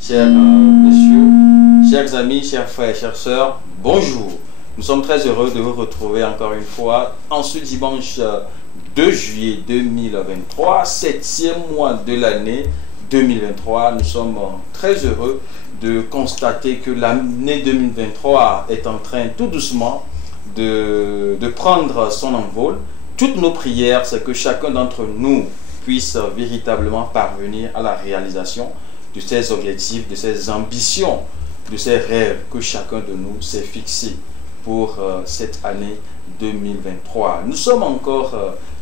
chers messieurs, chers amis, chers frères, chers sœurs, bonjour. Nous sommes très heureux de vous retrouver encore une fois en ce dimanche 2 juillet 2023, 7e mois de l'année 2023. Nous sommes très heureux de constater que l'année 2023 est en train tout doucement de prendre son envol. Toutes nos prières, c'est que chacun d'entre nous puisse véritablement parvenir à la réalisation de ses objectifs, de ses ambitions, de ses rêves que chacun de nous s'est fixé pour cette année 2023. Nous sommes encore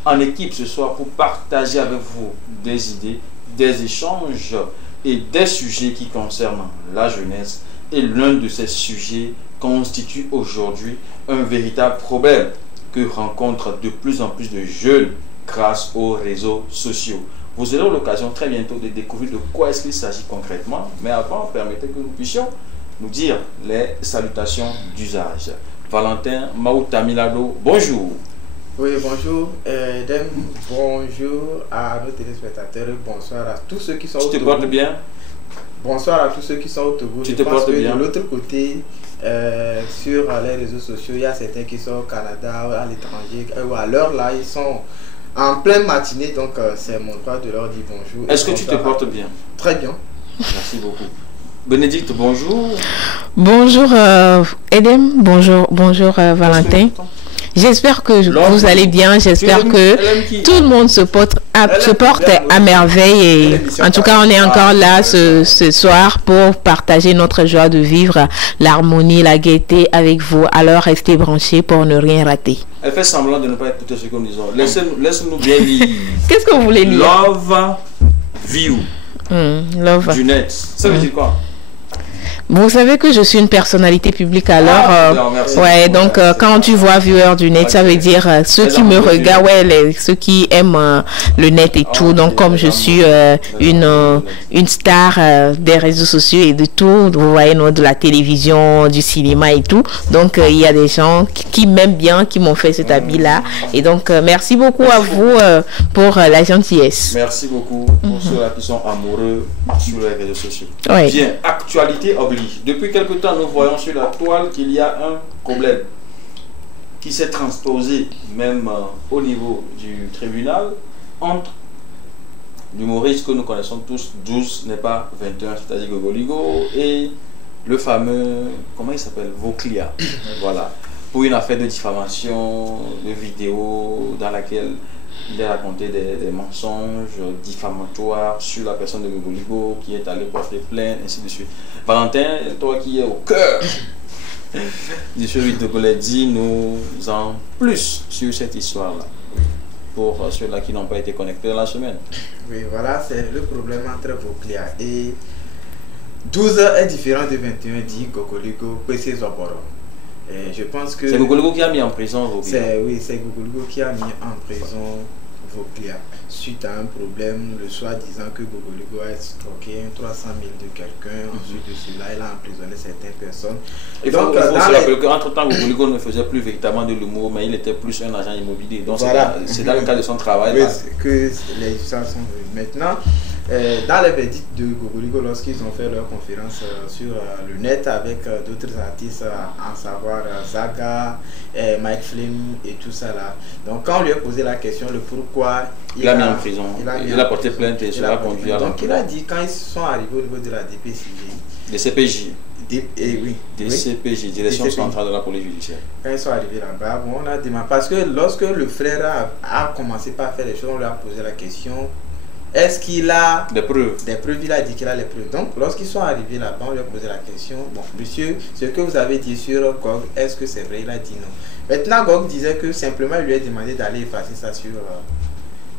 en équipe ce soir pour partager avec vous des idées, des échanges et des sujets qui concernent la jeunesse. Et l'un de ces sujets constitue aujourd'hui un véritable problème que rencontrent de plus en plus de jeunes grâce aux réseaux sociaux. Vous aurez l'occasion très bientôt de découvrir de quoi est-ce qu'il s'agit concrètement. Mais avant, permettez que nous puissions nous dire les salutations d'usage. Valentin Maoutamilado, bonjour. Oui, bonjour. Bonjour à nos téléspectateurs. Bonsoir à tous ceux qui sont au Togo. Tu te portes bien? Bonsoir à tous ceux qui sont au Togo. Tu te portes bien? De l'autre côté, sur les réseaux sociaux, il y a certains qui sont au Canada, à l'étranger, ou à l'heure là, ils sont en pleine matinée, donc c'est mon droit de leur dire bonjour. Est-ce que tu te portes bien? Très bien. Merci beaucoup. Bénédicte, bonjour. Bonjour Edem, bonjour Valentin. J'espère que vous allez bien, j'espère que tout le monde se porte à merveille et en tout cas on est encore là ce soir pour partager notre joie de vivre l'harmonie, la gaieté avec vous. Alors restez branchés pour ne rien rater. Elle fait semblant de ne pas écouter ce que nous disons. Laisse-nous bien lire. Qu'est-ce que vous voulez lire? Love View. Love. Du net. Ça veut dire quoi? Vous savez que je suis une personnalité publique, alors ouais, donc quand tu vois viewer du net, ça veut dire ceux qui me regardent, ceux qui aiment le net et tout. Donc comme je suis une star des réseaux sociaux et de tout, vous voyez, de la télévision, du cinéma et tout. Donc il y a des gens qui m'aiment bien, qui m'ont fait cet habit-là. Et donc merci beaucoup à vous pour la gentillesse. Merci beaucoup pour ceux-là qui sont amoureux sur les réseaux sociaux. Ouais. Bien, actualité oblige. Depuis quelque temps, nous voyons sur la toile qu'il y a un problème qui s'est transposé même au niveau du tribunal entre l'humoriste que nous connaissons tous, 12 n'est pas 21, c'est-à-dire Gogoligo, et le fameux, comment il s'appelle, Voclia. Voilà, pour une affaire de diffamation, de vidéo dans laquelle il a raconté des mensonges diffamatoires sur la personne de Gogoligo qui est allé porter plainte, ainsi de suite. Valentin, toi qui es au cœur du celui de Golais, dis-nous en plus sur cette histoire-là, pour ceux-là qui n'ont pas été connectés dans la semaine. Oui, voilà, c'est le problème entre Voclia et 12 est différent de 21, dit Gogoligo, PC Zoboro. Et je pense que c'est Gogoligo qui a mis en prison Voclia. Oui, c'est Gogoligo qui a mis en prison Voclia suite à un problème, le soi-disant que Gogoligo a stocké 300 000 de quelqu'un. Ensuite de cela, il a emprisonné certaines personnes. Il faut se rappeler qu'entre-temps, Gogoligo ne faisait plus véritablement de l'humour, mais il était plus un agent immobilier. Donc voilà, c'est dans le cadre de son travail. Oui, que les gens sont maintenant. Dans les verdicts de Gogoligo, lorsqu'ils ont fait leur conférence sur le net avec d'autres artistes, à savoir Zaga, Mike Flynn et tout ça là. Donc quand on lui a posé la question, le pourquoi il a mis en prison, il a porté plainte et cela a conduit à donc il a dit quand ils sont arrivés au niveau de la DPCJ, des CPJ, oui, des CPJ, Direction Centrale de la Police Judiciaire. Quand ils sont arrivés là-bas, bon, on a demandé, parce que lorsque le frère a commencé par faire les choses, on lui a posé la question. Est-ce qu'il a des preuves? Des preuves, il a dit qu'il a les preuves. Donc, lorsqu'ils sont arrivés là-bas, on lui a posé la question. Bon, monsieur, ce que vous avez dit sur Gog, est-ce que c'est vrai? Il a dit non. Maintenant, Gog disait que simplement, il lui a demandé d'aller effacer ça sur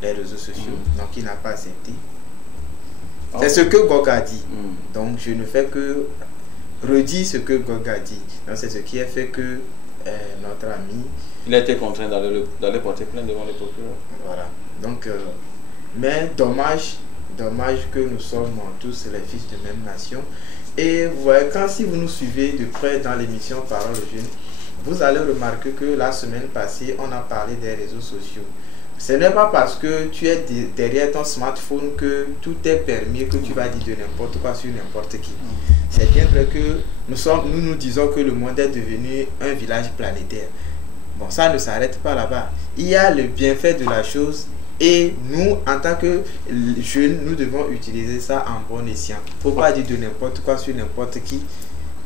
les réseaux sociaux. Donc, il n'a pas accepté. C'est ce que Gog a dit. Donc, je ne fais que redire ce que Gog a dit. Donc, c'est ce qui a fait que notre ami... Il a été contraint d'aller porter plainte devant le procureur. Voilà. Donc... mais dommage que nous sommes tous les fils de même nation. Et vous voyez, si vous nous suivez de près dans l'émission Parole aux jeunes, vous allez remarquer que la semaine passée, on a parlé des réseaux sociaux. Ce n'est pas parce que tu es derrière ton smartphone que tout est permis, que tu vas dire de n'importe quoi sur n'importe qui. C'est bien vrai que nous disons que le monde est devenu un village planétaire. Bon, ça ne s'arrête pas là-bas. Il y a le bienfait de la chose et nous, en tant que jeunes, nous devons utiliser ça en bon escient. Il ne faut pas dire de n'importe quoi sur n'importe qui.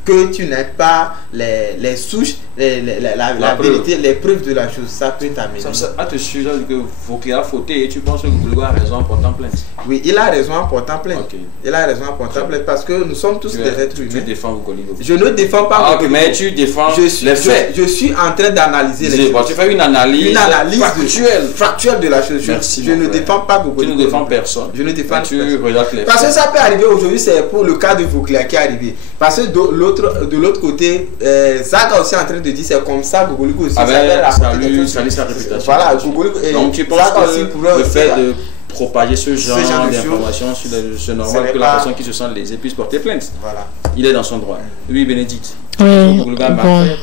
Que tu n'aies pas les souches, la vérité, les preuves de la chose, ça peut t'amener. À te suivre que Vauclair a fauté et tu penses que Google a raison en portant plainte. Oui, il a raison en portant plainte. Okay. Il a raison en portant plainte parce que nous sommes tous des êtres humains. Tu défends Gogoligo. Je ne défends pas Gogoligo. Mais tu défends les faits. Je suis en train d'analyser les choses. Tu fais une analyse factuelle de la chose. Je ne défends pas Gogoligo. Tu ne défends personne. Je ne défends personne. Parce que ça peut arriver aujourd'hui, c'est pour le cas de Vauclair qui est arrivé. Parce que de l'autre côté, Zach est aussi en train de dire c'est comme ça, Gogoligo aussi. Salut sa réputation. Voilà, Gogoligo. Donc tu penses que le fait de propager ce genre d'informations sur c'est normal que la personne qui se sent lésée puisse porter plainte. Voilà. Il est dans son droit. Oui, Bénédicte. Oui, Gogoligo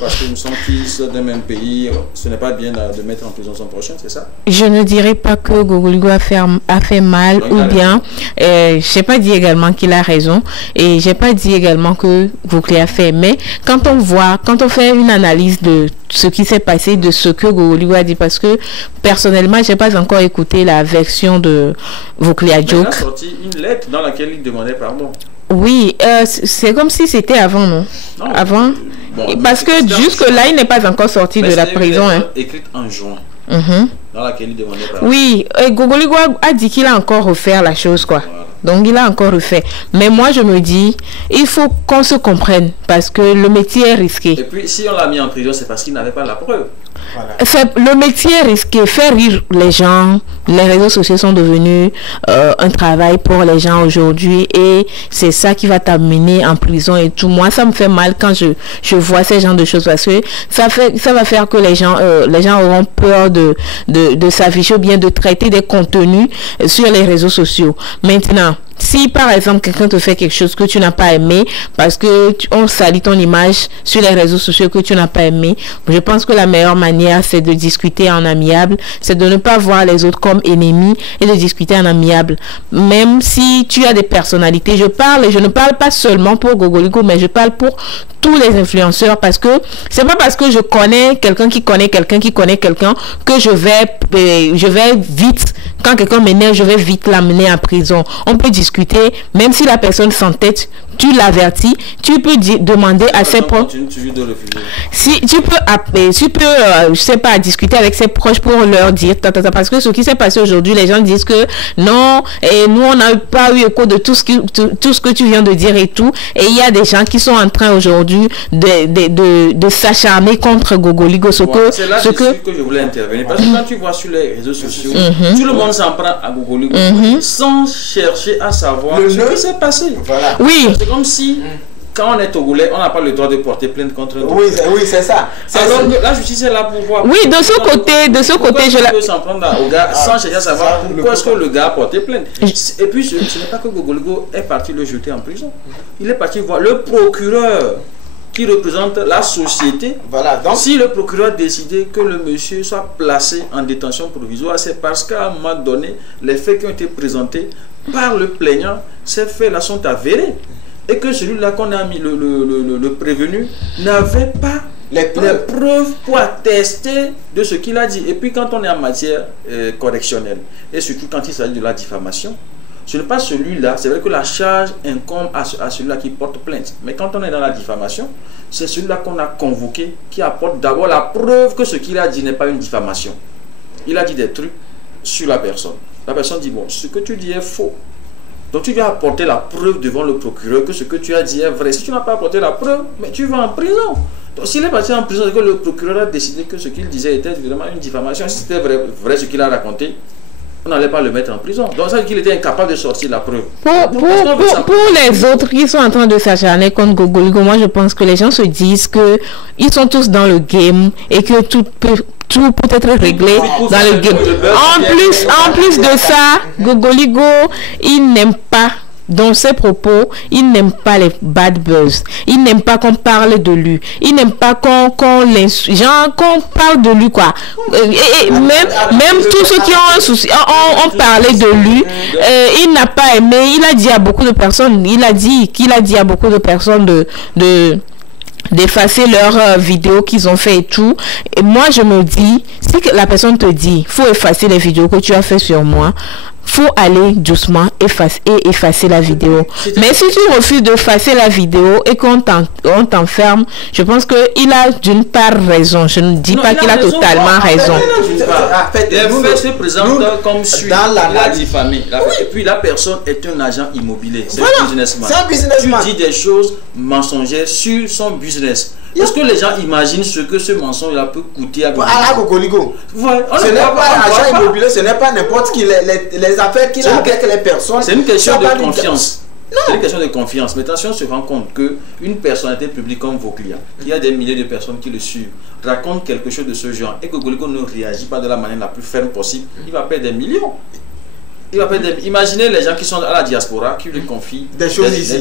parce que nous sommes fils d'un même pays, ce n'est pas bien de mettre en prison son prochain, c'est ça? Je ne dirais pas que Gogoligo a fait mal ou bien. Je n'ai pas dit également qu'il a raison et je n'ai pas dit également que Vauclair a fait. Mais quand on fait une analyse de ce qui s'est passé, de ce que Gogoligo a dit, parce que personnellement, je n'ai pas encore écouté la version de Vauclair Joke. Il a sorti une lettre dans laquelle il demandait pardon. Oui, c'est comme si c'était avant, non? Avant. Parce que jusque-là, il n'est pas encore sorti de la prison. Écrite en juin. Dans laquelle il demandait pardon. Oui, et Gogoligo a dit qu'il a encore refait la chose, quoi. Voilà. Donc, il a encore refait. Mais moi, je me dis, il faut qu'on se comprenne parce que le métier est risqué. Et puis, si on l'a mis en prison, c'est parce qu'il n'avait pas la preuve. Voilà. Le métier est risqué, faire rire les gens. Les réseaux sociaux sont devenus un travail pour les gens aujourd'hui et c'est ça qui va t'amener en prison et tout. Moi, ça me fait mal quand je vois ces genres de choses parce que ça va faire que les gens auront peur de s'afficher ou bien de traiter des contenus sur les réseaux sociaux. Maintenant, si par exemple quelqu'un te fait quelque chose que tu n'as pas aimé parce que on salit ton image sur les réseaux sociaux que tu n'as pas aimé, je pense que la meilleure manière c'est de discuter en amiable, c'est de ne pas voir les autres comme ennemis et de discuter en amiable. Même si tu as des personnalités, je ne parle pas seulement pour Gogoligo, mais je parle pour tous les influenceurs parce que c'est pas parce que je connais quelqu'un qui connaît quelqu'un qui connaît quelqu'un que je vais vite, quand quelqu'un m'énerve, je vais vite l'amener en prison. On peut discuter, même si la personne s'entête, tu l'avertis, tu peux demander à ses proches. Si tu peux, je sais pas, discuter avec ses proches pour leur dire, parce que ce qui s'est passé aujourd'hui, les gens disent que non, et nous on n'a pas eu écho de tout ce que tu viens de dire et tout, et il y a des gens qui sont en train aujourd'hui de s'acharner contre Gogoligo. C'est là que je voulais intervenir, parce que quand tu vois sur les réseaux sociaux, tout le monde s'en prend à Gogoligo sans chercher à savoir ce qui s'est passé. Voilà. Oui. C'est comme si, quand on est togolais, on n'a pas le droit de porter plainte contre un Oui, c'est ça. Alors la justice est là pour voir. Oui, de ce côté, je peux s'en prendre au gars sans chercher à savoir pourquoi est-ce que le gars a porté plainte. Et puis, ce n'est pas que Gogoligo est parti le jeter en prison. Il est parti voir le procureur qui représente la société. Voilà, donc si le procureur décidait que le monsieur soit placé en détention provisoire, c'est parce qu'à un moment donné, les faits qui ont été présentés par le plaignant, ces faits-là sont avérés. Et que celui-là qu'on a mis, le prévenu, n'avait pas les preuves pour attester de ce qu'il a dit. Et puis quand on est en matière correctionnelle, et surtout quand il s'agit de la diffamation, ce n'est pas celui-là, c'est vrai que la charge incombe à celui-là qui porte plainte. Mais quand on est dans la diffamation, c'est celui-là qu'on a convoqué qui apporte d'abord la preuve que ce qu'il a dit n'est pas une diffamation. Il a dit des trucs sur la personne. La personne dit, bon, ce que tu dis est faux. Donc tu dois apporter la preuve devant le procureur que ce que tu as dit est vrai. Si tu n'as pas apporté la preuve, mais tu vas en prison. Donc s'il est parti en prison, c'est que le procureur a décidé que ce qu'il disait était évidemment une diffamation. Si c'était vrai ce qu'il a raconté, on n'allait pas le mettre en prison. Donc ça veut dire qu'il était incapable de sortir la preuve. Pour les autres qui sont en train de s'acharner contre Gogoligo, moi je pense que les gens se disent que ils sont tous dans le game et que tout peut être réglé dans le game. En plus de ça, Gogoligo, il n'aime pas dans ses propos, il n'aime pas les bad buzz. Il n'aime pas qu'on parle de lui. Il n'aime pas qu'on parle de lui, quoi. Et même tous ceux qui ont un souci, ont parlé de lui, il n'a pas aimé. Il a dit à beaucoup de personnes, il a dit à beaucoup de personnes d'effacer leurs vidéos qu'ils ont fait et tout. Et moi, je me dis, si la personne te dit, faut effacer les vidéos que tu as fait sur moi, faut aller doucement effacer la vidéo. Mais si tu refuses d'effacer la vidéo et qu'on t'enferme, je pense qu'il a d'une part raison. Je ne dis pas qu'il a totalement raison. Les faits se présentent comme suit. Il a diffamé. Et puis la personne est un agent immobilier. C'est un businessman. Tu dis des choses mensongères sur son business. Est-ce que les gens imaginent ce que ce mensonge-là peut coûter à Gogoligo? Ce n'est pas un agent immobilier, ce n'est pas n'importe qui. Les affaires qu'il a avec les personnes. C'est une question de confiance. C'est une question de confiance. Maintenant, si on se rend compte qu'une personnalité publique comme Voclia, qui a des milliers de personnes qui le suivent, raconte quelque chose de ce genre et que Gogoligo ne réagit pas de la manière la plus ferme possible, il va perdre des millions. Imaginez les gens qui sont à la diaspora, qui lui confient des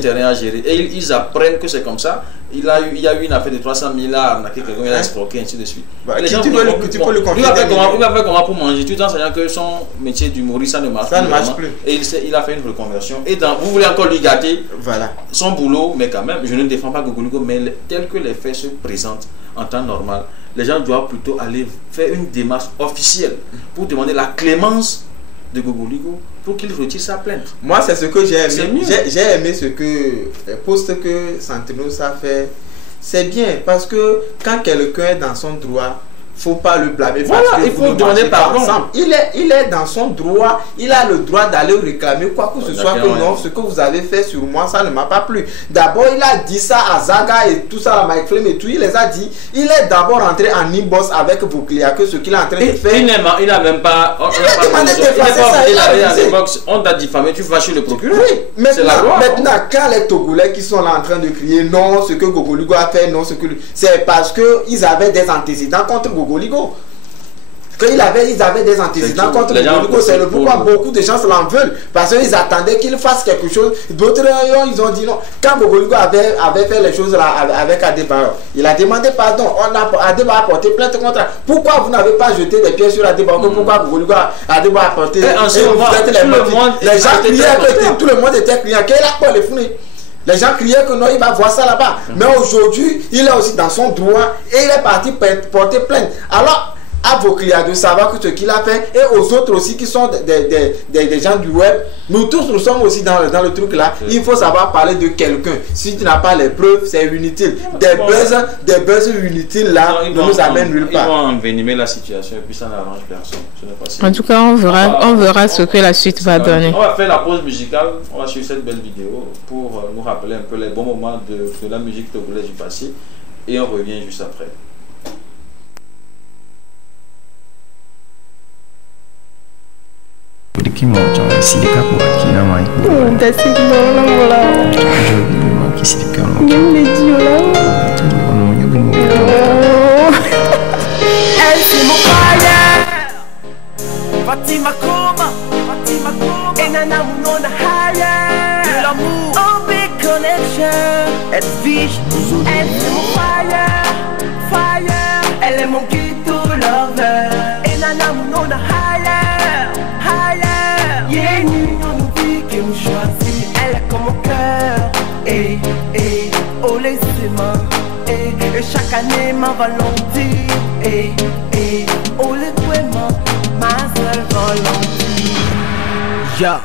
terrains à gérer et ils apprennent que c'est comme ça. Il y a eu une affaire de 300 000 arnaqué, quelqu'un il a escroqué, ainsi de suite. Les gens tu peux le confier. Il va faire comment pour manger, tout en sachant que son métier d'humoriste, ça ne marche plus. Et il a fait une reconversion. Et vous voulez encore lui gâter son boulot, mais quand même, je ne défends pas Gogoligo, mais tel que les faits se présentent en temps normal, les gens doivent plutôt aller faire une démarche officielle pour demander la clémence de Gogoligo pour qu'il retire sa plainte. Moi, c'est ce que j'ai aimé. J'ai aimé ce que les posts que Santinos a fait. C'est bien parce que quand quelqu'un est dans son droit, faut pas le blâmer. Voilà, il faut demander pardon. Il est dans son droit, il a le droit d'aller réclamer quoi que ce soit que non, ce que vous avez fait sur moi, ça ne m'a pas plu. D'abord, il a dit ça à Zaga et tout ça, à Mike Flame et tout, il les a dit. Il est d'abord rentré en inbox avec Voclia, que ce qu'il est en train de faire. Il n'a même pas. On t'a diffamé, tu vas chez le procureur. Oui, maintenant, quand les Togolais qui sont là en train de crier non, ce que Gogoligo a fait, non, c'est parce qu'ils avaient des antécédents contre Gogoligo. Ils avaient des antécédents contre Gogoligo, c'est le pourquoi beaucoup de gens l'en veulent. Parce qu'ils attendaient qu'il fasse quelque chose. D'autres, ils ont dit non. Quand Gogoligo avait fait les choses là avec Adebayor, il a demandé pardon. Adebayor a porté plainte contre. Pourquoi vous n'avez pas jeté des pieds sur Adebayor? Pourquoi Gogoligo Adebayor a porté? Les gens criaient, tout le monde était criant. Qu'il a pas les fous. Les gens criaient que non, il va voir ça là-bas. Mais aujourd'hui, il est aussi dans son droit et il est parti porter plainte. Alors, à Voclia de savoir que ce qu'il a fait et aux autres aussi qui sont des gens du web, nous tous nous sommes aussi dans le truc là. Il faut savoir parler de quelqu'un. Si tu n'as pas les preuves, c'est inutile. Des buzz inutiles là ne nous amènent nulle part. Ils vont envenimer la situation et puis ça n'arrange personne. En tout cas, on verra ce que la suite va donner. On va faire la pause musicale. On va suivre cette belle vidéo pour nous rappeler un peu les bons moments de la musique togolaise du passé et on revient juste après. Kimo jangan sidika buat kina mai. Udah sih bola. Jogi sidika lo. Gimana jula? Ngomongnya bingung. Fatima Koma, et Nana Mounona Haya, de l'amour, en big connection, elle vit, elle est mon fire, elle est mon guide to lover, et Nana Mounona Haya, yeah, nous dit qu'elle me choisit, elle est comme mon cœur, et oh les aimants, et chaque année ma volonté, et oh les poèmes. Yeah,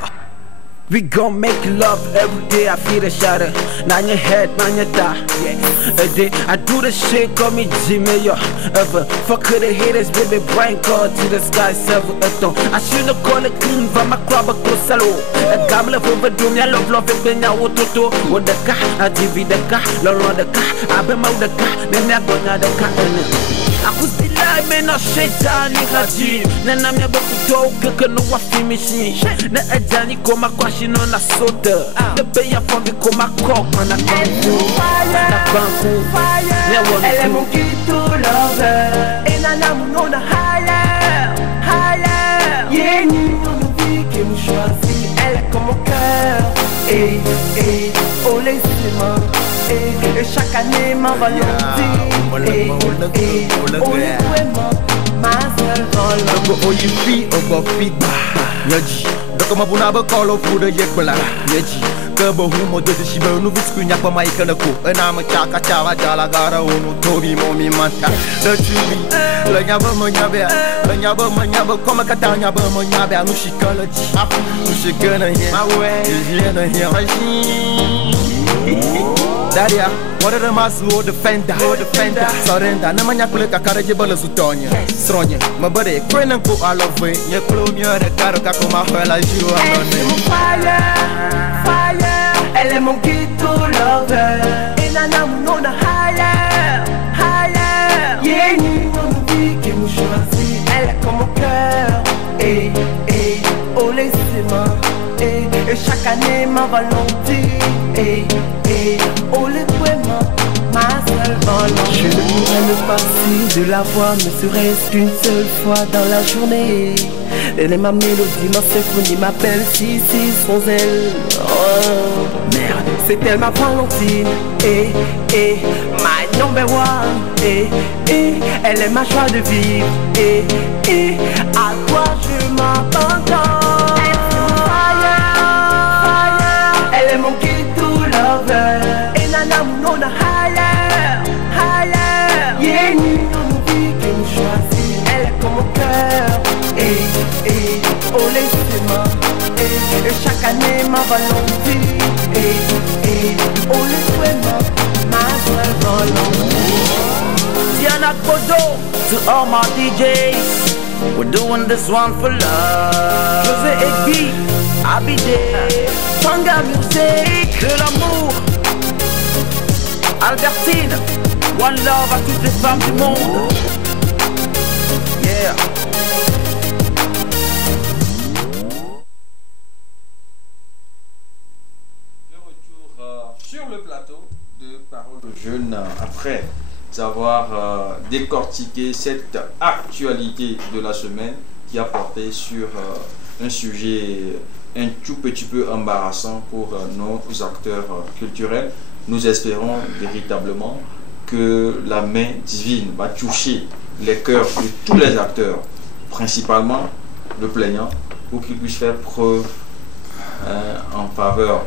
we gon' make love every day. I feel the shadow. Now your head, now your thigh. Yeah, a day I do the shit, call me Jimmy. Yo, ever fuck with the haters, baby. Brain call to the sky, seven eton. I shouldn't call it clean from my crab a cosalo. A gambler over doom, I love it, then I would to with the car. I TV the car, Laurent the car. I've been out the car, then I go now the car. I could be like, man, no shit down in Haji. Then I'm never to talk, can no waffy machine. Na a Johnny come a question on a soda. The bay from the coma cock on a banku. Fire, elle est mon guide to lover. Et Nana Mounona higher. Yeah, nous dit qu'elle me choisit. Elle est comme mon cœur. Oh laissez-moi, et chaque année ma volonté, oh les vraiment ma seule volonté. Oh you feel, oh feed, yaji. Dokama bunaba call for the yekbala, yaji. Kabo humo de shiba no viskunya pa mai kanako. Enama chaka chawa jala gara ono tobi momi manta. The truly, la nyaba manyabe, la nyaba manyaba koma katanya ba manyabe anu shikala ji. Nu shikana here, my way, here na here. Daria, what are the masu or defender, surrender, namanya kuleka karaje bala sutonya. Stronye, my body, kwen and cook all of way. Ye plumia the caro kakoma hella you are fire, fire, elle est mon guide to lover. Et nana mon higher, higher. Yeah, ni mon vie qui nous choisit. Elle est comme mon cœur. Oh laissez-moi. Et chaque année ma volonté. Oh les poèmes, ma seule volonté. Je ne pourrais ne pas si de la voix, ne serait-ce qu'une seule fois dans la journée. Elle est ma mélodie, ma symphonie, m'appelle si sans elle. Oh merde, c'est elle ma Valentine. My number one. Elle est ma joie de vivre. À toi je m'abandonne. Elle est mon guide to lover. Et nana mon higher, higher. Yeah, ni on vie qui nous choisit. Elle est comme mon cœur. Oh laissez-moi. Et chaque année ma volonté. Oh laissez-moi. Ma seule volonté. Diana Kodo to all my DJs. We're doing this one for love. José Egbi, Abidé, Tanga Music, de l'amour. Albertine, one love à toutes les femmes du monde. Yeah. De retour sur le plateau de Parole aux Jeunes après avoir décortiqué cette actualité de la semaine qui a porté sur un sujet un tout petit peu embarrassant pour nos acteurs culturels. Nous espérons véritablement que la main divine va toucher les cœurs de tous les acteurs, principalement le plaignant, pour qu'ils puissent faire preuve en faveur,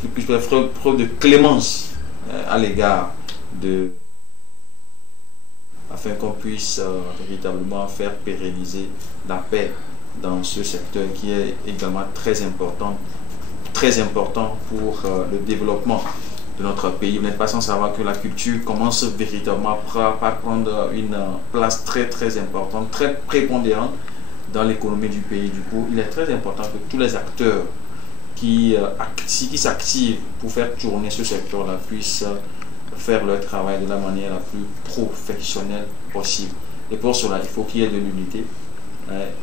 qu'ils puissent faire preuve de clémence à l'égard de... afin qu'on puisse véritablement faire pérenniser la paix dans ce secteur qui est également très important pour le développement de notre pays. Vous n'êtes pas sans savoir que la culture commence véritablement par prendre une place très importante, très prépondérante dans l'économie du pays. Du coup, il est très important que tous les acteurs qui s'activent pour faire tourner ce secteur-là puissent faire leur travail de la manière la plus professionnelle possible. Et pour cela, il faut qu'il y ait de l'unité,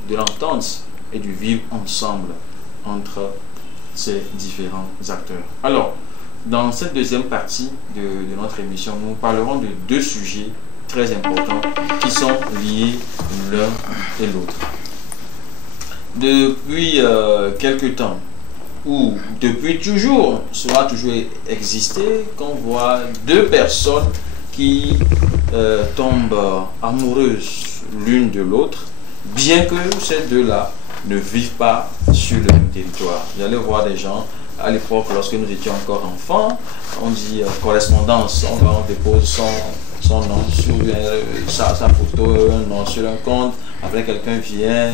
de l'entente et du vivre ensemble entre ces différents acteurs. Alors, dans cette deuxième partie de notre émission, nous parlerons de deux sujets très importants qui sont liés l'un et l'autre. Depuis quelque temps, ou depuis toujours, cela a toujours existé, qu'on voit deux personnes qui tombent amoureuses l'une de l'autre, bien que ces deux-là ne vivent pas sur le même territoire. J'allais voir des gens à l'époque, lorsque nous étions encore enfants, on dit correspondance, on dépose son nom sur sa photo, un nom sur un compte, après quelqu'un vient,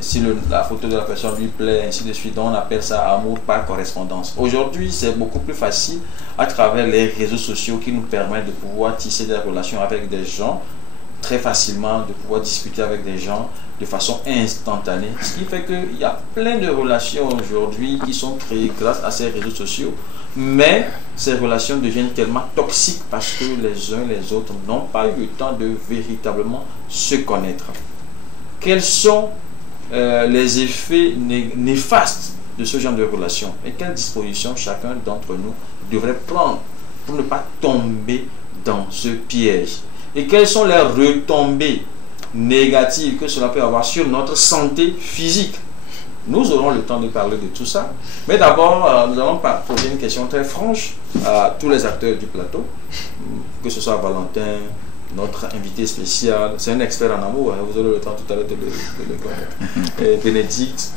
si la photo de la personne lui plaît, ainsi de suite, on appelle ça amour par correspondance. Aujourd'hui, c'est beaucoup plus facile à travers les réseaux sociaux qui nous permettent de pouvoir tisser des relations avec des gens très facilement, de pouvoir discuter avec des gens de façon instantanée. Ce qui fait qu'il y a plein de relations aujourd'hui qui sont créées grâce à ces réseaux sociaux, mais ces relations deviennent tellement toxiques parce que les uns et les autres n'ont pas eu le temps de véritablement se connaître. Quels sont les effets néfastes de ce genre de relations et quelles dispositions chacun d'entre nous devrait prendre pour ne pas tomber dans ce piège? Et quelles sont les retombées négatives que cela peut avoir sur notre santé physique, Nous aurons le temps de parler de tout ça. Mais d'abord, nous allons poser une question très franche à tous les acteurs du plateau, que ce soit Valentin, notre invité spécial, c'est un expert en amour, hein, vous aurez le temps tout à l'heure de le connaître, et Bénédicte,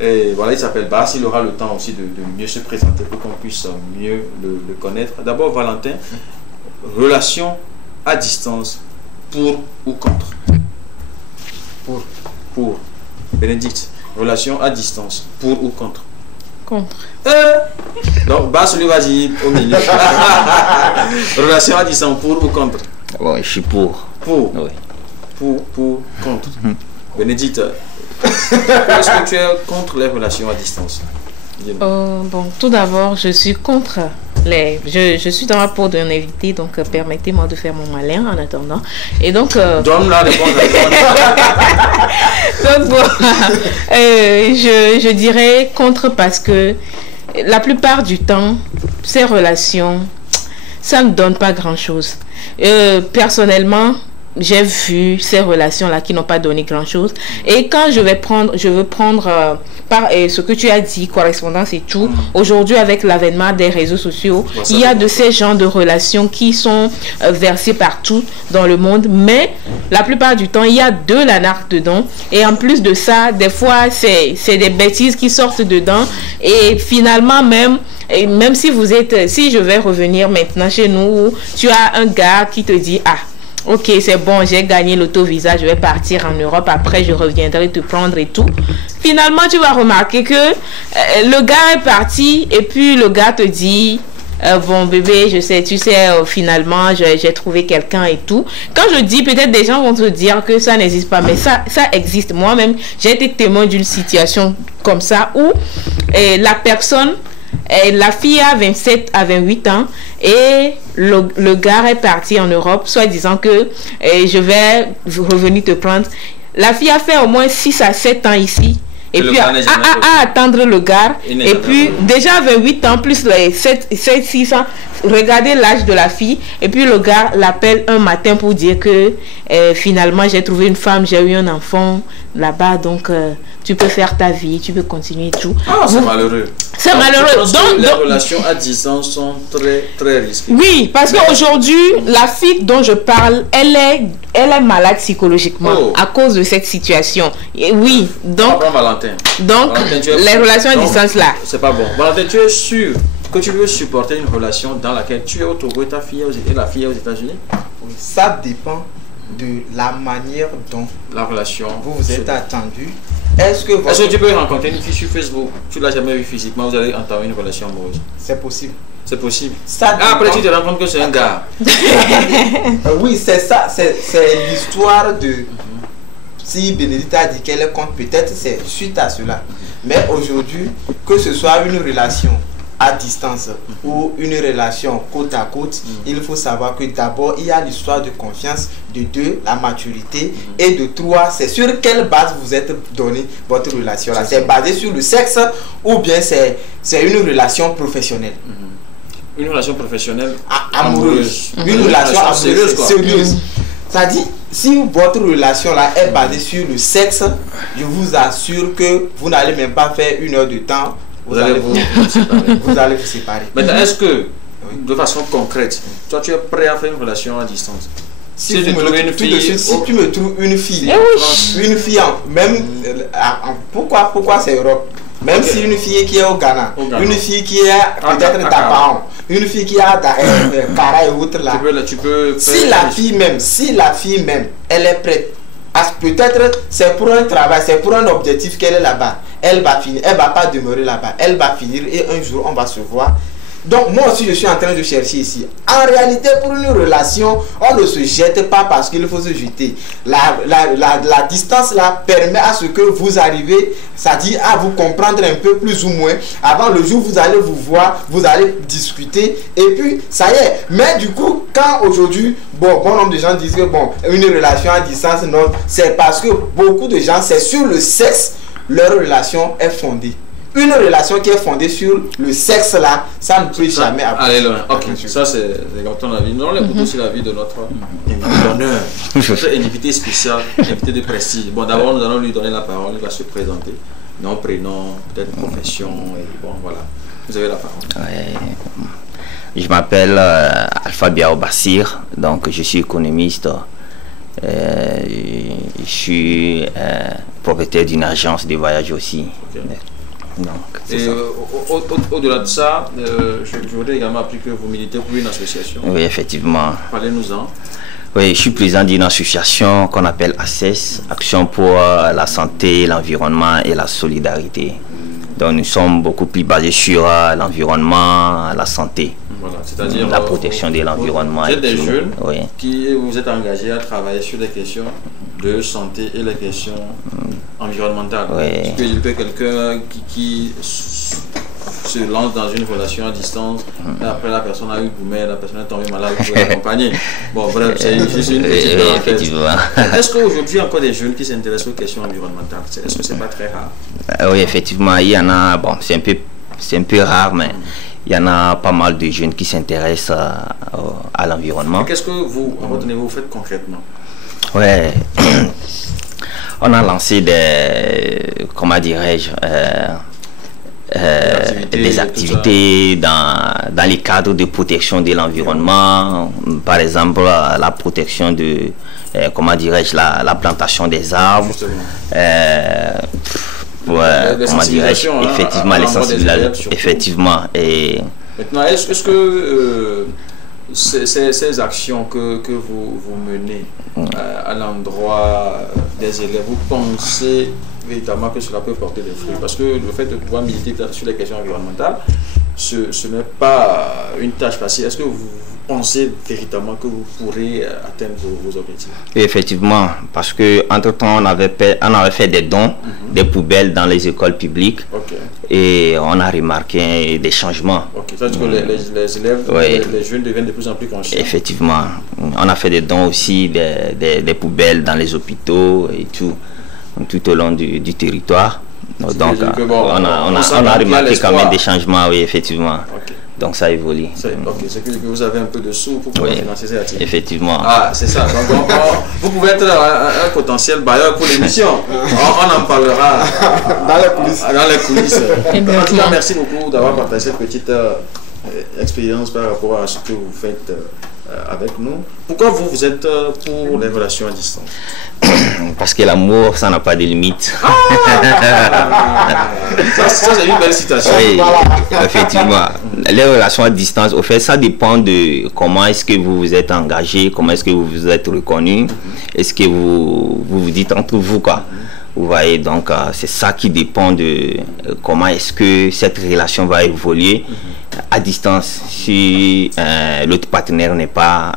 et voilà, il s'appelle Bass, il aura le temps aussi de mieux se présenter pour qu'on puisse mieux le connaître. D'abord, Valentin, relation à distance, pour ou contre? Pour. Bénédicte, relation à distance, pour ou contre? Contre. Donc, Bass, lui, vas-y, au milieu. Relation à distance, pour ou contre? Bon, je suis pour. Pour. Oui. Pour, contre. Bénédicte, est-ce que tu es contre les relations à distance? Bon, tout d'abord, je suis contre les... Je suis dans la peau d'un invité, donc permettez-moi de faire mon malin en attendant. Et donc... Donne la réponse. Donc, bon, je dirais contre parce que la plupart du temps, ces relations, ça ne donne pas grand-chose. Personnellement, j'ai vu ces relations-là qui n'ont pas donné grand-chose. Et quand je veux prendre par ce que tu as dit, correspondance et tout, aujourd'hui avec l'avènement des réseaux sociaux, il y a de ces genres de relations qui sont versées partout dans le monde. Mais la plupart du temps, il y a de la narque dedans. Et en plus de ça, des fois, c'est des bêtises qui sortent dedans. Et finalement, même si si je vais revenir maintenant chez nous, tu as un gars qui te dit, ah, ok, c'est bon, j'ai gagné l'auto-visa, je vais partir en Europe, après je reviendrai te prendre et tout. Finalement, tu vas remarquer que le gars est parti et puis le gars te dit, bon bébé, je sais, tu sais, finalement, j'ai trouvé quelqu'un et tout. Quand je dis, peut-être des gens vont te dire que ça n'existe pas, mais ça existe. Moi-même, j'ai été témoin d'une situation comme ça où la personne... la fille a 27 à 28 ans et le gars est parti en Europe, soit disant que je vais revenir te prendre. La fille a fait au moins 6 à 7 ans ici. Et puis à attendre le gars. Et puis déjà 28 ans plus les 6 ans. Regardez l'âge de la fille. Et puis le gars l'appelle un matin pour dire que finalement j'ai trouvé une femme, j'ai eu un enfant là-bas. Donc tu peux faire ta vie, tu peux continuer et tout. Ah, c'est malheureux. C'est malheureux. Donc les relations à distance sont très très risquées. Oui, parce qu'aujourd'hui, la fille dont je parle, elle est malade psychologiquement à cause de cette situation. Et oui, donc Valentin, les relations à distance là. C'est pas bon. Valentin, tu es sûr que tu veux supporter une relation dans laquelle tu es au Togo et ta fille et la fille est aux États-Unis? Oui, ça dépend de la manière dont la relation vous êtes attendu. Est-ce que tu peux rencontrer une fille sur Facebook, tu l'as jamais vue physiquement, vous allez entamer une relation amoureuse? C'est possible. C'est possible. Après tu te rends compte que c'est un gars. Oui, c'est ça, c'est l'histoire de... Si Bénédicte a dit qu'elle est contre, peut-être c'est suite à cela. Mais aujourd'hui, que ce soit une relation à distance ou une relation côte à côte, il faut savoir que d'abord il y a l'histoire de confiance, de 2 la maturité et de 3 c'est sur quelle base vous êtes donné votre relation là. C'est basé sur le sexe ou bien c'est une relation professionnelle. Une relation professionnelle amoureuse. Une relation amoureuse sérieuse. C'est-à-dire, si votre relation là est basée sur le sexe, je vous assure que vous n'allez même pas faire 1 heure de temps. Vous allez vous séparer. Maintenant, est-ce que, de façon concrète, toi tu es prêt à faire une relation à distance? Si tu me trouves une fille, pourquoi c'est Europe? Même si une fille qui est au Ghana, une fille qui est peut-être d'Apaon, une fille qui a Kara et autres là. Si la fille même, elle est prête. Peut-être c'est pour un travail, c'est pour un objectif qu'elle est là-bas. Elle va finir, elle va pas demeurer là-bas. Elle va finir et un jour on va se voir. Donc moi aussi je suis en train de chercher ici. En réalité pour une relation, on ne se jette pas parce qu'il faut se jeter. La distance là permet à ce que vous arrivez, c'est-à-dire à vous comprendre un peu plus ou moins. Avant le jour vous allez vous voir, vous allez discuter et puis ça y est. Mais du coup quand aujourd'hui, bon nombre de gens disent que bon une relation à distance non, c'est parce que beaucoup de gens c'est sur le sexe leur relation est fondée. Une relation qui est fondée sur le sexe là, ça ne peut jamais avoir. Allez loin. Ok, ça c'est ton avis. Nous allons écouter aussi l'avis de notre invité d'honneur, notre invité spécial, invité de prestige. Bon, d'abord nous allons lui donner la parole, il va se présenter. nom, prénom, peut-être profession, et bon, voilà. Vous avez la parole. Ouais. Je m'appelle Alpha Biao Bassir, donc je suis économiste. Je suis propriétaire d'une agence de voyage aussi. Okay. Donc, et au-delà de ça, je voudrais également appeler que vous militez pour une association. Oui, effectivement. Parlez-nous-en. Oui, je suis président d'une association qu'on appelle ACES, Action pour la santé, l'environnement et la solidarité. Donc nous sommes beaucoup plus basés sur l'environnement, la santé. Voilà, c'est-à-dire la protection de l'environnement. Vous êtes des jeunes qui vous êtes engagés à travailler sur les questions de santé et les questions environnementales. Oui. Parce qu'il peut quelqu'un qui se lance dans une relation à distance, et après la personne a eu gourmet, la personne est tombée malade, vous pouvez l'accompagner. Bon, bref, c'est juste une petite parenthèse. Est-ce qu'aujourd'hui, il y a encore des jeunes qui s'intéressent aux questions environnementales? Est-ce que c'est pas très rare? Oui, effectivement, il y en a, bon, c'est un peu rare, mais il y en a pas mal de jeunes qui s'intéressent à l'environnement. Qu'est-ce que vous, à votre niveau, vous faites concrètement? Ouais, on a lancé des, comment dirais-je, des activités dans les cadres de protection de l'environnement, par exemple la protection de, comment dirais-je, la plantation des arbres, comment dirais-je, effectivement les sensibilisations, effectivement. Et maintenant, est-ce que ces actions que vous menez à l'endroit des élèves, vous pensez véritablement que cela peut porter des fruits? Parce que le fait de pouvoir militer sur les questions environnementales, ce n'est pas une tâche facile. Est-ce que vous pensez véritablement que vous pourrez atteindre vos objectifs? Oui, effectivement, parce que entre-temps, on avait fait des dons, des poubelles dans les écoles publiques, et on a remarqué des changements. C'est-à-dire que les élèves, les jeunes deviennent de plus en plus conscients. Effectivement, on a fait des dons aussi, des poubelles dans les hôpitaux et tout au long du territoire. Donc, on a remarqué quand même des changements, oui, effectivement. Donc ça évolue. C'est que vous avez un peu de sous pour pouvoir financer ces activités. Effectivement. Ah, c'est ça. Donc, vous pouvez être un potentiel bailleur pour l'émission. On en parlera dans les coulisses. En tout cas, merci beaucoup d'avoir partagé cette petite expérience par rapport à ce que vous faites avec nous. Pourquoi vous êtes pour les relations à distance? Parce que l'amour, ça n'a pas de limite. Ça c'est une belle citation. Oui, effectivement. Les relations à distance, au fait, ça dépend de comment est-ce que vous vous êtes engagé, comment est-ce que vous vous êtes reconnu, est-ce que vous dites entre vous, quoi. Vous voyez, donc c'est ça qui dépend de comment est-ce que cette relation va évoluer à distance si l'autre partenaire n'est pas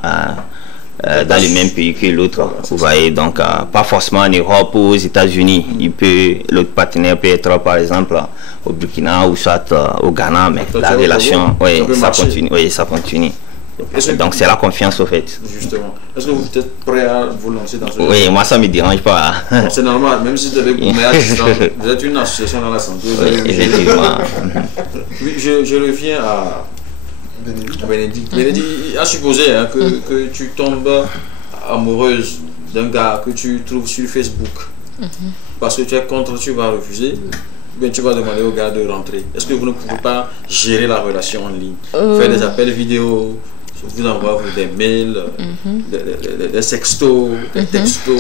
dans le même pays que l'autre. Vous voyez, donc pas forcément en Europe ou aux États-Unis. L'autre partenaire peut être par exemple au Burkina ou soit au Ghana, mais la relation, ça continue. Oui, ça continue. Donc c'est la confiance au fait. Justement. Est-ce que vous êtes prêt à vous lancer dans ce Oui, moi ça me dérange pas. C'est normal, même si vous avez vous êtes une association dans la santé. Oui, effectivement. Oui, je reviens à Bénédicte. Bénédicte, à supposer que tu tombes amoureuse d'un gars que tu trouves sur Facebook, parce que tu es contre, tu vas refuser. Bien, tu vas demander au gars de rentrer. Est-ce que vous ne pouvez pas gérer la relation en ligne, faire des appels vidéo, vous envoie des mails, des sextos, des textos?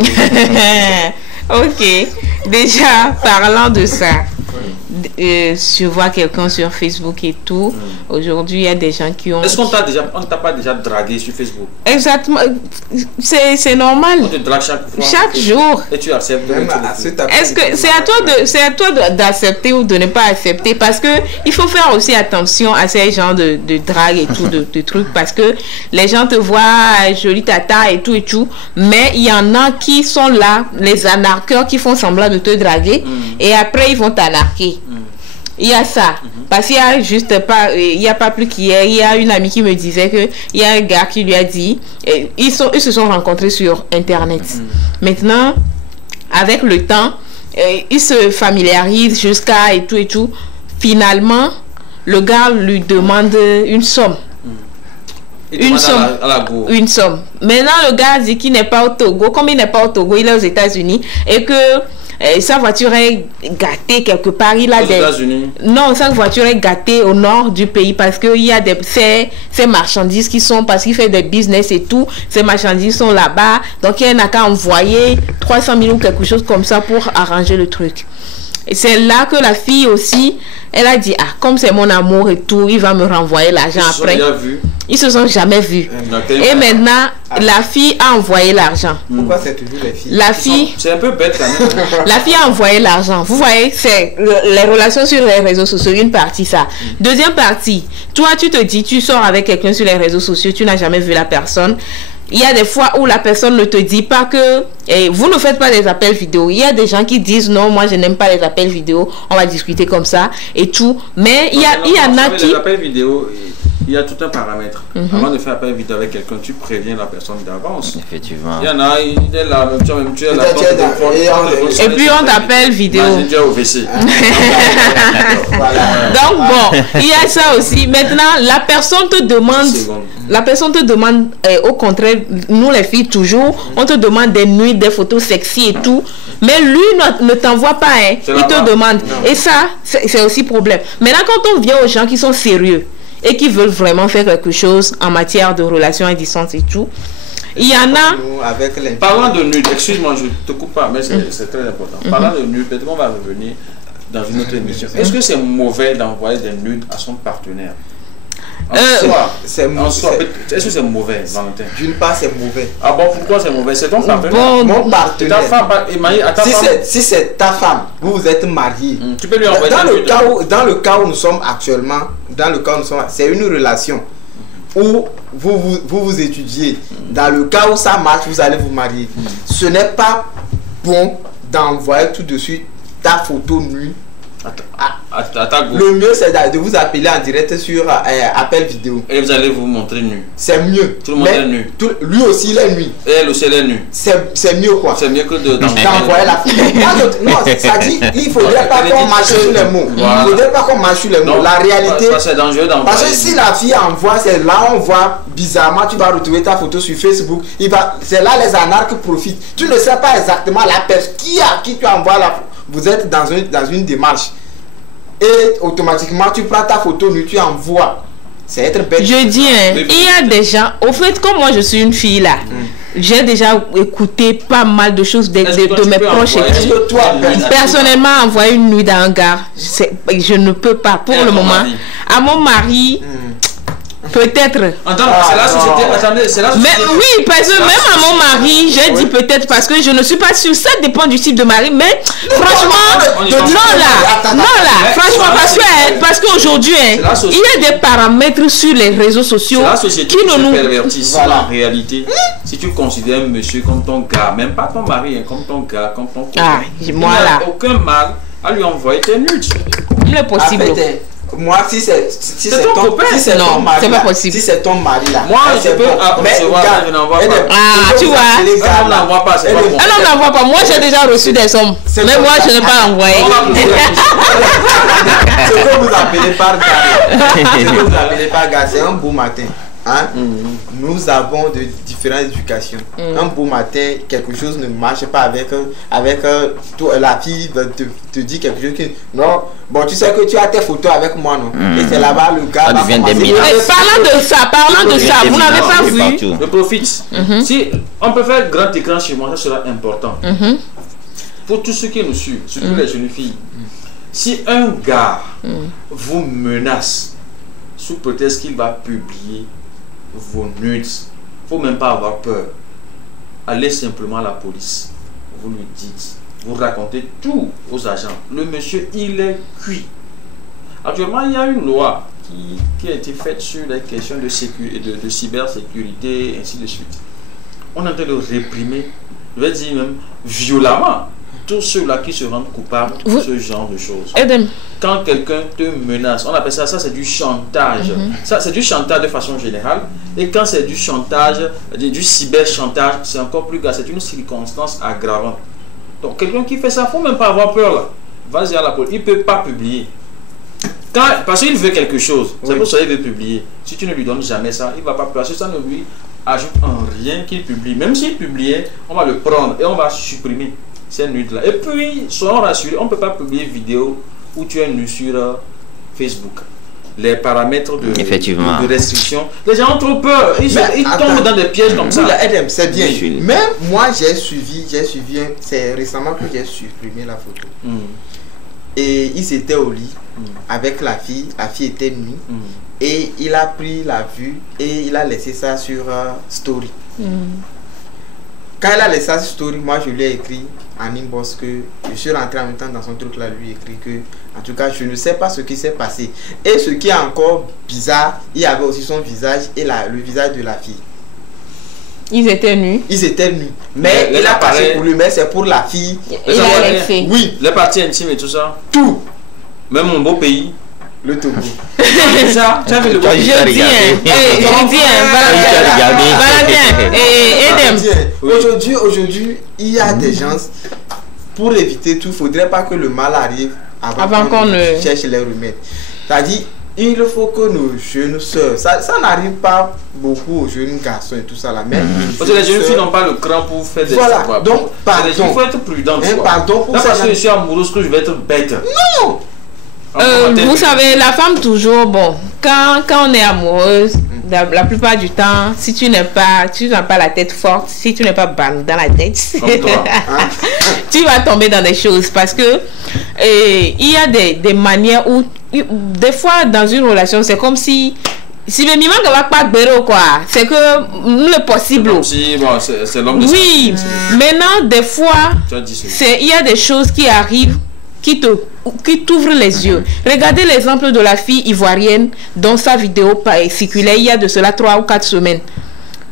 Ok, déjà parlant de ça, je vois quelqu'un sur Facebook et tout. Aujourd'hui, il y a des gens qui ont... Est-ce qu'on t'a pas déjà dragué sur Facebook? Exactement, c'est normal. On te drague chaque fois. Chaque jour. Et tu acceptes. Est-ce que c'est à toi d'accepter ou de ne pas accepter? Parce que il faut faire aussi attention à ces gens de drague et tout, de trucs, parce que les gens te voient jolie tata et tout, mais il y en a qui sont là, les anarqueurs qui font semblant de te draguer et après ils vont t'anarquer. Il y a ça. Parce qu'il y a juste pas, il y a pas plus qu'hier, il y a une amie qui me disait que il y a un gars qui lui a dit, ils se sont rencontrés sur internet. Maintenant, avec le temps, ils se familiarisent jusqu'à et tout. Finalement, le gars lui demande une somme. Une somme. Maintenant, le gars dit qu'il n'est pas au Togo. Comme il n'est pas au Togo, il est aux États-Unis et que sa voiture est gâtée quelque part. Il a des... Non, sa voiture est gâtée au nord du pays parce qu'il y a ces marchandises qui sont, parce qu'il fait des business et tout, ces marchandises sont là-bas. Donc il n'a qu'à envoyer 300 000 ou quelque chose comme ça pour arranger le truc. Et c'est là que la fille aussi, elle a dit, ah, comme c'est mon amour et tout, il va me renvoyer l'argent après. Ils se sont jamais vus. Et maintenant, la fille a envoyé l'argent. Pourquoi c'est toujours les filles? La fille... C'est un peu bête quand même. La fille a envoyé l'argent. Vous voyez, c'est les relations sur les réseaux sociaux, une partie ça. Deuxième partie, toi tu te dis, tu sors avec quelqu'un sur les réseaux sociaux, tu n'as jamais vu la personne. Il y a des fois où la personne ne te dit pas que vous ne faites pas des appels vidéo. Il y a des gens qui disent non, moi je n'aime pas les appels vidéo, on va discuter comme ça et tout. Mais il y en a qui... Les appels vidéo, il y a tout un paramètre. Avant de faire appel vidéo avec quelqu'un, tu préviens la personne d'avance. Effectivement. Il y en a, il est là, tu es là. Et puis on t'appelle vidéo. Au WC. Donc bon, il y a ça aussi. Maintenant, la personne te demande... La personne te demande, au contraire, nous les filles toujours, on te demande des nuits, des photos sexy et tout, mais lui ne t'envoie pas, hein. Il te demande. Non. Et ça, c'est aussi problème. Maintenant, quand on vient aux gens qui sont sérieux et qui veulent vraiment faire quelque chose en matière de relations à distance et tout, il y en a... Parlant de nudes, excuse-moi, je te coupe pas, mais c'est très important. Parlant de nudes, peut-être qu'on va revenir dans une autre émission. Est-ce que c'est mauvais d'envoyer des nudes à son partenaire? Est-ce que c'est mauvais, Valentin? D'une part, c'est mauvais. Ah bon, pourquoi c'est mauvais? C'est ton partenaire. Mon partenaire. Si c'est ta femme, vous êtes mariés. Tu peux lui envoyer dans le cas où nous sommes actuellement, c'est une relation où vous étudiez. Dans le cas où ça marche, vous allez vous marier. Ce n'est pas bon d'envoyer tout de suite ta photo nue. Le mieux c'est de vous appeler en direct sur appel vidéo. Et vous allez vous montrer nu. C'est mieux. Tout le monde est nu. Lui aussi il est nu. Et elle aussi elle est nue. C'est mieux quoi. C'est mieux que d'envoyer la photo. Non, ça dit il faudrait pas qu'on marche sur les mots. Il faudrait pas qu'on marche sur les mots. La réalité. C'est dangereux d'envoyer. Parce que si la fille envoie, c'est là on voit bizarrement, tu vas retrouver ta photo sur Facebook. C'est là les anarques profitent. Tu ne sais pas exactement la personne qui tu envoies la photo. Vous êtes dans une démarche et automatiquement tu prends ta photo nue, tu envoies. C'est être bête. Je dis, il y a des gens, au fait, comme moi je suis une fille là, j'ai déjà écouté pas mal de choses de mes proches. Est-ce que toi, personnellement, envoyer une nuit dans un gare, je ne peux pas pour le moment. À mon mari... Peut-être. C'est la société. Attendez, c'est la société. Mais oui, parce que même à mon mari, j'ai dit peut-être parce que je ne suis pas sûre. Ça dépend du type de mari. Mais franchement, franchement, parce qu'aujourd'hui, il y a des paramètres sur les réseaux sociaux qui nous pervertissent. En réalité, si tu considères un monsieur comme ton gars, même pas ton mari, comme ton gars, comme ton copain, il n'y a aucun mal à lui envoyer tes nudes. Il est possible. Moi, si c'est ton copain, non, c'est pas possible. Si c'est ton mari là, moi je peux recevoir, je n'envoie pas. Ah, tu vois, un homme n'envoie pas, c'est pas bon. Un homme n'envoie pas. Moi, j'ai déjà reçu des sommes, mais moi, je n'ai pas envoyé. Ce que vous appelez par gars, c'est un beau matin. Hein? Nous avons de différentes éducations. Un beau matin, quelque chose ne marche pas avec toi, la fille te dit quelque chose qui non. Bon, tu sais que tu as tes photos avec moi, non? Et c'est là-bas le gars. Parlant de ça, vous n'avez pas vu? Je profite. Si on peut faire grand écran chez moi, ça sera important. Pour tous ceux qui nous suivent, surtout les jeunes filles. Si un gars vous menace sous prétexte qu'il va publier vos nudes, faut même pas avoir peur. Allez simplement à la police. Vous lui dites, vous racontez tout aux agents. Le monsieur, il est cuit. Actuellement, il y a une loi qui a été faite sur les questions de cybersécurité, et ainsi de suite. On est en train de réprimer, je vais dire même violemment, tous ceux-là qui se rendent coupables de ce genre de choses. Quand quelqu'un te menace, on appelle ça c'est du chantage. Ça, c'est du chantage de façon générale. Et quand c'est du chantage, du cyber-chantage, c'est encore plus grave. C'est une circonstance aggravante. Donc, quelqu'un qui fait ça, il ne faut même pas avoir peur là. Vas-y à la police. Il ne peut pas publier. Parce qu'il veut quelque chose. C'est pour ça qu'il veut publier. Si tu ne lui donnes jamais ça, il ne va pas publier. Ça ne lui ajoute en rien qu'il publie. Même s'il publiait, on va le prendre et on va supprimer. ces nudes-là. Et puis, soyons rassurés, on ne peut pas publier une vidéo où tu es nu sur Facebook. Les paramètres de restriction. Les gens ont trop peur. Ils tombent dans des pièges comme ça. C'est bien. Même moi, j'ai suivi, c'est récemment que j'ai supprimé la photo. Et ils étaient au lit avec la fille était nue. Et il a pris la vue et il a laissé ça sur Story. Quand il a laissé ça sur Story, moi je lui ai écrit en inbox que je suis rentré en même temps dans son truc là, lui écrit que en tout cas je ne sais pas ce qui s'est passé. Et ce qui est encore bizarre, il y avait aussi son visage et le visage de la fille. Ils étaient nus. Mais il a passé pour lui, mais c'est pour la fille. Oui. Les parties intimes et tout ça. Tout. Même mon beau pays. Le Togo. C'est ça. Tu as vu le beau pays. Aujourd'hui, il y a des gens, pour éviter tout, il ne faudrait pas que le mal arrive avant qu'on ne cherche les remèdes. C'est-à-dire, il faut que nos jeunes sœurs, ça n'arrive pas beaucoup aux jeunes garçons et tout ça là, mais parce que les jeunes filles n'ont pas le cran pour faire des voilà, donc pardon. Il faut être prudent. Pardon pour ça. Parce que je suis amoureuse que je vais être bête. Non. Vous savez, la femme toujours, bon, quand on est amoureuse, la plupart du temps, si tu n'as pas la tête forte, si tu n'es pas ban dans la tête, tu vas tomber dans des choses parce que il y a des manières où, des fois dans une relation, c'est comme si le miment ne va pas béro quoi, c'est que le possible. C'est l'homme de oui, maintenant des fois, il y a des choses qui arrivent qui t'ouvre les yeux. Regardez l'exemple de la fille ivoirienne dont sa vidéo circulait il y a de cela 3 ou 4 semaines.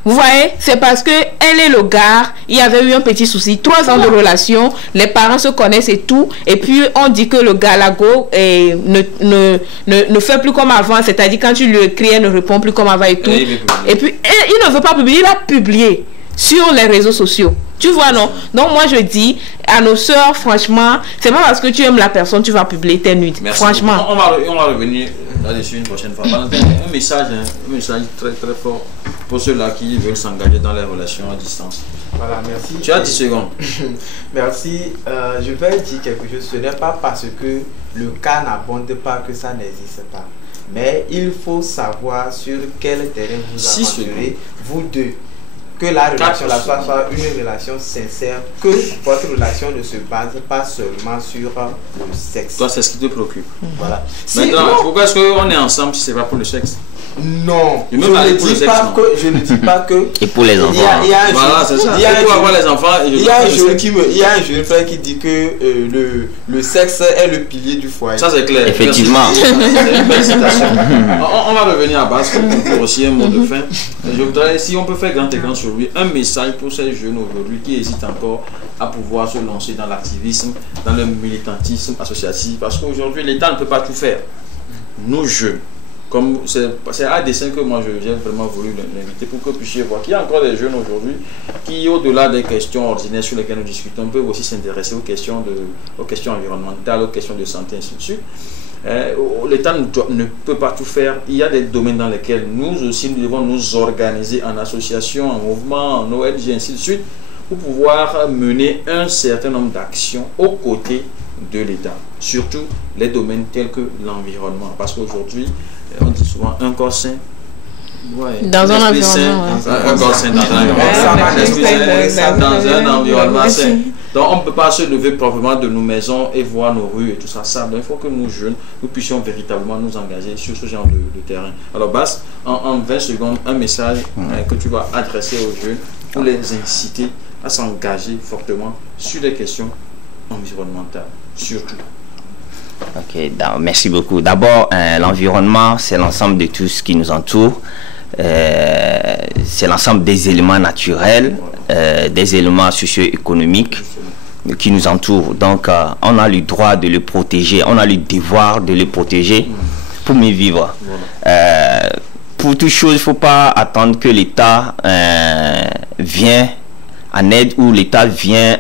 Vous voyez, c'est parce que elle et le gars, il y avait eu un petit souci. 3 ans de relation, les parents se connaissent et tout. Et puis on dit que le gars Lago ne fait plus comme avant. C'est-à-dire quand tu lui écris, elle ne répond plus comme avant et tout. Et puis il ne veut pas publier, il a publié sur les réseaux sociaux. Tu vois, non? Donc moi je dis à nos sœurs, franchement, c'est pas parce que tu aimes la personne tu vas publier tes nudes. Merci. Franchement. On va revenir là-dessus une prochaine fois. Un message très très fort pour ceux-là qui veulent s'engager dans les relations à distance. Voilà, merci. Tu as 10 secondes. Merci. Je vais dire quelque chose. Ce n'est pas parce que le cas n'abonde pas que ça n'existe pas. Mais il faut savoir sur quel terrain vous aventurez, vous deux. Que la relation soit une relation sincère, que votre relation ne se base pas seulement sur le sexe. Toi, c'est ce qui te préoccupe. Voilà. Maintenant, pourquoi est-ce qu'on est ensemble si c'est pas pour le sexe? Non, je ne dis pas que. Et pour les enfants. Il y a un voilà, c'est ça. Il y a avoir les enfants. Il y a un jeune frère qui dit que le sexe est le pilier du foyer. Ça c'est clair. Effectivement. C'est une belle citation. On va revenir à base pour aussi un mot de fin. Je voudrais, si on peut faire grand écran sur lui, un message pour ces jeunes aujourd'hui qui hésitent encore à pouvoir se lancer dans l'activisme, dans le militantisme associatif, parce qu'aujourd'hui l'État ne peut pas tout faire. Nous jeunes, comme c'est à dessein que moi j'ai vraiment voulu l'inviter pour que vous puissiez voir qu'il y a encore des jeunes aujourd'hui qui, au-delà des questions ordinaires sur lesquelles nous discutons, peuvent aussi s'intéresser aux questions environnementales, aux questions de santé, ainsi de suite. L'État ne peut pas tout faire. Il y a des domaines dans lesquels nous aussi nous devons nous organiser en association, en mouvement, en ONG, ainsi de suite, pour pouvoir mener un certain nombre d'actions aux côtés de l'État, surtout les domaines tels que l'environnement, parce qu'aujourd'hui on dit souvent un corps sain dans un environnement, un corps sain dans un environnement sain. Donc on ne peut pas se lever proprement de nos maisons et voir nos rues et tout ça. Donc il faut que nous jeunes, nous puissions véritablement nous engager sur ce genre de terrain. Alors Bass, en 20 secondes, un message que tu vas adresser aux jeunes pour les inciter à s'engager fortement sur les questions environnementales, surtout. Ok, merci beaucoup. D'abord, l'environnement, c'est l'ensemble de tout ce qui nous entoure. C'est l'ensemble des éléments naturels, des éléments socio-économiques qui nous entourent. Donc, on a le droit de le protéger, on a le devoir de le protéger pour mieux vivre. Pour toute chose, il ne faut pas attendre que l'État vienne en aide ou l'État vient...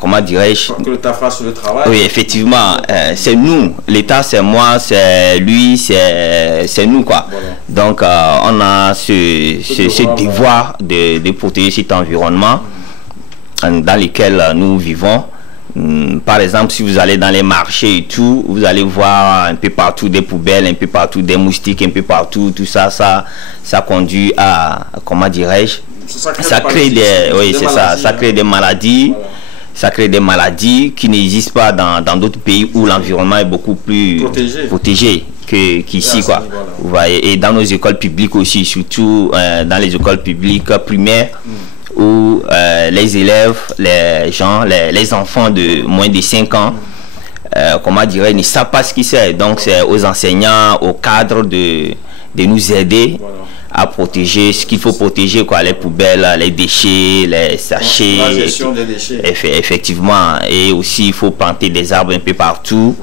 comment dirais-je, que l'État fasse le travail. Oui, effectivement, c'est nous, l'État c'est moi, c'est lui, c'est nous quoi. Voilà. Donc on a ce devoir de protéger cet environnement dans lesquels nous vivons. Par exemple, si vous allez dans les marchés et tout, vous allez voir un peu partout des poubelles, un peu partout des moustiques, un peu partout, tout ça, ça conduit à, comment dirais-je, ça crée des, oui, c'est ça, ça crée des maladies. Voilà. Ça crée des maladies qui n'existent pas dans d'autres pays où l'environnement est beaucoup plus protégé qu'ici, quoi. Voilà. Vous voyez, et dans nos écoles publiques aussi, surtout dans les écoles publiques primaires, où les élèves, les enfants de moins de 5 ans, comment dirais-je, ne savent pas ce qui c'est. Donc c'est aux enseignants, aux cadres de nous aider. Voilà. À protéger ce qu'il faut protéger, quoi, les poubelles, les déchets, les sachets. La gestion des déchets. Effectivement. Et aussi, il faut planter des arbres un peu partout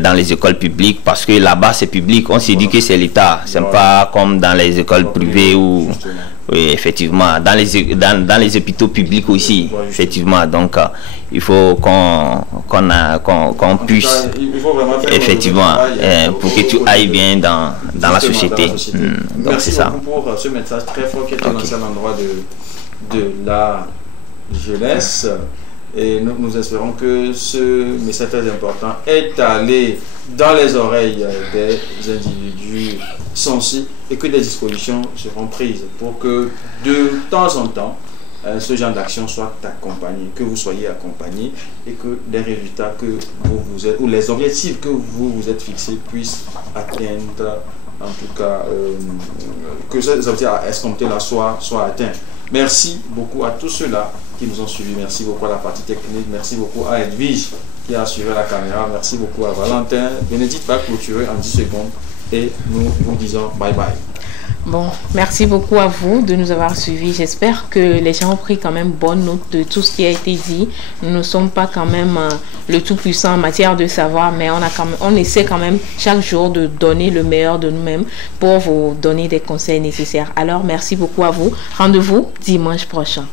dans les écoles publiques, parce que là-bas, c'est public. On s'est dit que c'est l'État. C'est pas comme dans les écoles privées où... Oui, effectivement. Dans les hôpitaux publics aussi, effectivement. Donc, il faut qu'on puisse, effectivement, pour que tu ailles bien dans la société. Donc, c'est ça. Merci beaucoup pour ce message très fort qui est lancé à l'endroit de la jeunesse. Et nous espérons que ce message très important est allé dans les oreilles des individus sensés et que des dispositions seront prises pour que de temps en temps ce genre d'action soit accompagné, que vous soyez accompagné et que les résultats que vous êtes, ou les objectifs que vous vous êtes fixés puissent atteindre, en tout cas, que ces objectifs escomptés-là soient atteints. Merci beaucoup à tous ceux-là qui nous ont suivis. Merci beaucoup à la partie technique. Merci beaucoup à Edwige qui a assuré la caméra. Merci beaucoup à Valentin. Bénédicte va clôturer en 10 secondes et nous vous disons bye bye. Bon, merci beaucoup à vous de nous avoir suivis. J'espère que les gens ont pris quand même bonne note de tout ce qui a été dit. Nous ne sommes pas quand même le tout-puissant en matière de savoir, mais on essaie quand même chaque jour de donner le meilleur de nous-mêmes pour vous donner des conseils nécessaires. Alors, merci beaucoup à vous. Rendez-vous dimanche prochain.